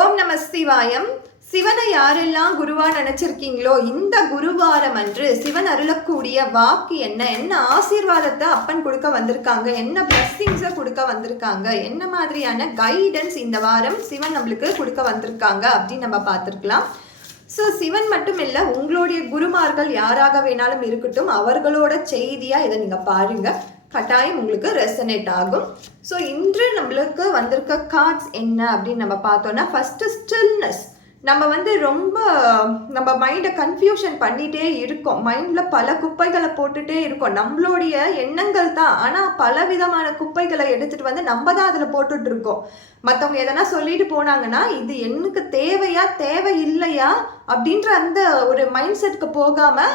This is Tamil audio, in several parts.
ஓம் நம சிவாயம். சிவனை யாரெல்லாம் குருவா நினைச்சிருக்கீங்களோ இந்த குருவாரம் அன்று சிவன் அருளக்கூடிய வாக்கு என்ன? என்ன ஆசீர்வாதத்தை அப்பன் கொடுக்க வந்திருக்காங்க? என்ன பிளஸ்ஸிங்ஸை கொடுக்க வந்திருக்காங்க? என்ன மாதிரியான கைடன்ஸ் இந்த வாரம் சிவன் நம்மளுக்கு கொடுக்க வந்திருக்காங்க அப்படின்னு நம்ம பார்த்துருக்கலாம். ஸோ சிவன் மட்டும் இல்லை உங்களுடைய குருமார்கள் யாராக வேணாலும் இருக்கட்டும் அவர்களோட செய்தியாக இதை நீங்கள் பாருங்கள் கட்டாயம் உங்களுக்கு ரெசனேட் ஆகும். ஸோ இன்று நம்மளுக்கு வந்திருக்க கார்ட்ஸ் என்ன அப்படின்னு நம்ம பார்த்தோன்னா ஃபஸ்ட்டு ஸ்டில்னஸ் நம்ம வந்து ரொம்ப நம்ம மைண்டை கன்ஃபியூஷன் பண்ணிகிட்டே இருக்கோம். மைண்டில் பல குப்பைகளை போட்டுகிட்டே இருக்கோம். நம்மளுடைய எண்ணங்கள் தான். ஆனால் பல விதமான குப்பைகளை எடுத்துகிட்டு வந்து நம்ம தான் அதில் போட்டுட்ருக்கோம் மற்றவங்க எதனா சொல்லிட்டு போனாங்கன்னா இது எனக்கு தேவையா தேவை இல்லையா அப்படின்ற அந்த ஒரு மைண்ட் செட்டுக்கு போகாமல்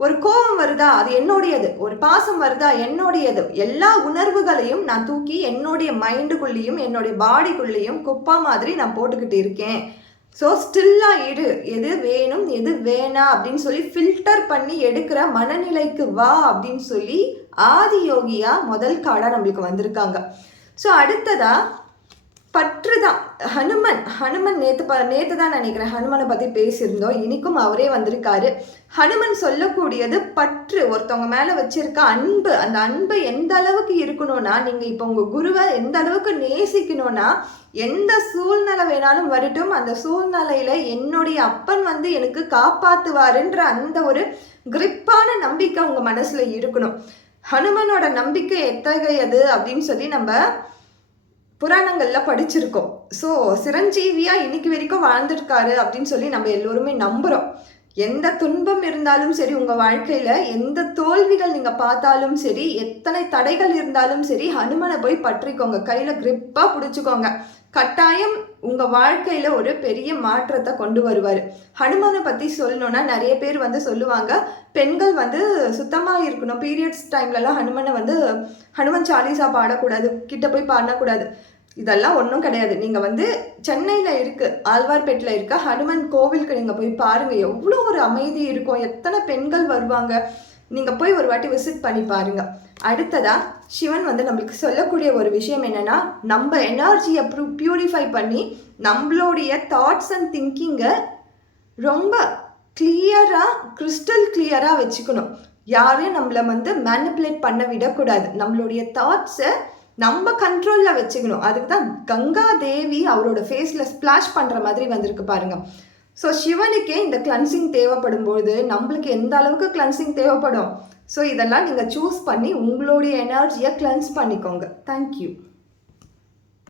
ஒரு கோபம் வருதா? அது என்னுடையது. ஒரு பாசம் வருதா? என்னுடையது. எல்லா உணர்வுகளையும் நான் தூக்கி என்னுடைய மைண்டுக்குள்ளேயும் என்னுடைய பாடிக்குள்ளேயும் குப்பா மாதிரி நான் போட்டுக்கிட்டு இருக்கேன். ஸோ ஸ்டில்லாக இரு. எது வேணும் எது வேணாம் அப்படின்னு சொல்லி ஃபில்டர் பண்ணி எடுக்கிற மனநிலைக்கு வா அப்படின்னு சொல்லி ஆதியோகியா முதல் காடாக நம்மளுக்கு வந்திருக்காங்க. ஸோ அடுத்ததாக பற்று தான் ஹனுமன் ஹனுமன் நேற்று ப நேற்று தான் நினைக்கிறேன் ஹனுமனை பற்றி பேசியிருந்தோம். இனிக்கும் அவரே வந்திருக்காரு. ஹனுமன் சொல்லக்கூடியது பற்று. ஒருத்தவங்க மேலே வச்சிருக்க அன்பு. அந்த அன்பு எந்த அளவுக்கு இருக்கணும்னா நீங்கள் இப்போ உங்கள் குருவை எந்த அளவுக்கு நேசிக்கணும்னா எந்த சூழ்நிலை வேணாலும் வரட்டும். அந்த சூழ்நிலையில் என்னுடைய அப்பன் வந்து எனக்கு காப்பாற்றுவாருன்ற அந்த ஒரு கிரிப்பான நம்பிக்கை உங்கள் மனசில் இருக்கணும். ஹனுமனோட நம்பிக்கை எத்தகையது அப்படின்னு சொல்லி நம்ம புராணங்களில் படிச்சிருக்கோம். ஸோ சிரஞ்சீவியாக இன்னைக்கு வரைக்கும் வாழ்ந்துருக்காரு அப்படின்னு சொல்லி நம்ம எல்லோருமே நம்புகிறோம் எந்த துன்பம் இருந்தாலும் சரி உங்கள் வாழ்க்கையில் எந்த தோல்விகள் நீங்கள் பார்த்தாலும் சரி எத்தனை தடைகள் இருந்தாலும் சரி ஹனுமனை போய் பற்றிக்கோங்க. கையில் கிரிப்பாக பிடிச்சிக்கோங்க. கட்டாயம் உங்கள் வாழ்க்கையில் ஒரு பெரிய மாற்றத்தை கொண்டு வருவார். ஹனுமனை பற்றி சொல்லணும்னா நிறைய பேர் வந்து சொல்லுவாங்க பெண்கள் வந்து சுத்தமாக இருக்கணும். பீரியட்ஸ் டைம்லலாம் ஹனுமனை வந்து ஹனுமன் சாலிசா பாடக்கூடாது. கிட்ட போய் பாடக்கூடாது. இதெல்லாம் ஒன்றும் கிடையாது. நீங்கள் வந்து சென்னையில் இருக்குது ஆழ்வார்பேட்டில் இருக்க ஹனுமன் கோவிலுக்கு நீங்கள் போய் பாருங்கள் எவ்வளோ ஒரு அமைதி இருக்கும். எத்தனை பெண்கள் வருவாங்க. நீங்கள் போய் ஒரு வாட்டி விசிட் பண்ணி பாருங்கள் அடுத்ததாக சிவன் வந்து நம்மளுக்கு சொல்லக்கூடிய ஒரு விஷயம் என்னென்னா நம்ம எனர்ஜியை ப்ரூ ப்யூரிஃபை பண்ணி நம்மளுடைய தாட்ஸ் அண்ட் திங்கிங்கை ரொம்ப கிளியராக கிறிஸ்டல் கிளியராக வச்சுக்கணும். யாரையும் நம்மளை வந்து மேனிப்புலேட் பண்ண விடக்கூடாது. நம்மளுடைய தாட்ஸை நம்ம கண்ட்ரோலில் வச்சுக்கணும். அதுக்கு தான் கங்கா தேவி அவரோட ஃபேஸில் ஸ்ப்ளாஷ் பண்ணுற மாதிரி வந்திருக்கு பாருங்க. ஸோ சிவனுக்கே இந்த கிளன்சிங் தேவைப்படும்போது நம்மளுக்கு எந்த அளவுக்கு கிளன்சிங் தேவைப்படும்? ஸோ இதெல்லாம் நீங்கள் சூஸ் பண்ணி உங்களுடைய எனர்ஜியை கிளன்ஸ் பண்ணிக்கோங்க. தேங்க்யூ